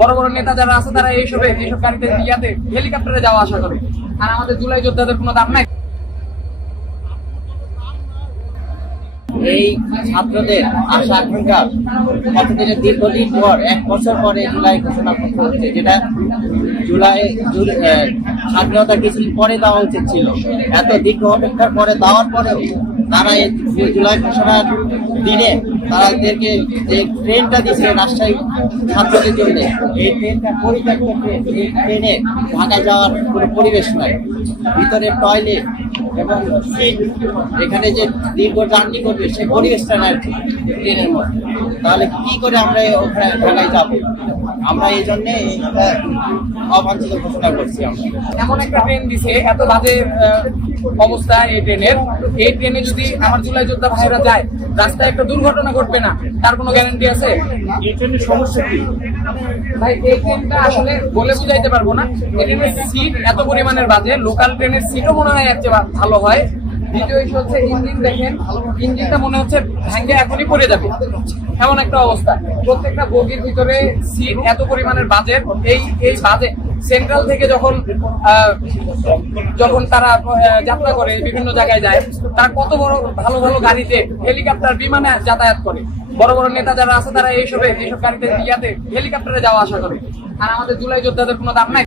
বড় বড় নেতা যারা আছে তারা এইসব গাড়িতে ইয়াতে হেলিকপ্টারে যাওয়া আসা করে, আর আমাদের জুলাই যোদ্ধাদের কোনো দাম নাই। এই ছাত্রদের আশা আকাঙ্ক্ষা কতদিনের দীর্ঘদিন পর 1 বছর পরে জুলাই ঘোষণা করতে হচ্ছে, যেটা জুলাই স্বাধীনতা কিছুদিন পরে দেওয়া উচিত ছিল। এত দীর্ঘ অপেক্ষার পরে দেওয়ার পরেও তারা এই জুলাই ঘোষণার দিনে তাদেরকে যে ট্রেনটা দিচ্ছে রাজশাহী ছাত্রদের জন্য, এই ট্রেনটা পরিত্যক্ত ট্রেন, এই ট্রেনে ঢাকা যাওয়ার কোনো পরিবেশ নাই, ভিতরে টয়লেট এবং সিট, এখানে যে দীর্ঘ জার্নি করবে সে পরিবেশটা নাই ট্রেনের মধ্যে। তাহলে কি করে আমরা ওখানে ঢাকায় যাবো? আমরা এই জন্য অবাঞ্ছিত ঘোষণা করছি। আমরা এমন একটা ট্রেন দিছে, এত বাজে অবস্থা এই ট্রেনের। এই ট্রেনে যদি আমার জুলাই যোদ্ধা ভাইরা যায়, রাস্তায় একটা দুর্ঘটনা ঘটবে না, তার কোনো গ্যারান্টি আছে? এই ট্রেনের সমস্যা কি ভাই, এই ট্রেনটা আসলে বলে বুঝাইতে পারবো না। এই ট্রেনের সিট এত পরিমাণের বাজে, লোকাল ট্রেনের সিটও মনে হয় এর চেয়ে ভালো হয়। দ্বিতীয় ইস্যু হচ্ছে ইঞ্জিন, দেখেন ইঞ্জিনটা মনে হচ্ছে ভেঙে এখনই পড়ে যাবে, এমন একটা অবস্থা। প্রত্যেকটা বগির ভিতরে সিট এত পরিমাণের বাজে। এই বাজে সেন্ট্রাল থেকে যখন তারা যাত্রা করে বিভিন্ন জায়গায় যায়, তারা কত বড় ভালো ভালো গাড়িতে, হেলিকপ্টার, বিমানে যাতায়াত করে। বড় বড় নেতা যারা আছে তারা এইসব গাড়িতে ইয়াতে হেলিকপ্টারে যাওয়া আসা করে, আর আমাদের জুলাই যোদ্ধাদের কোনো দাম নাই।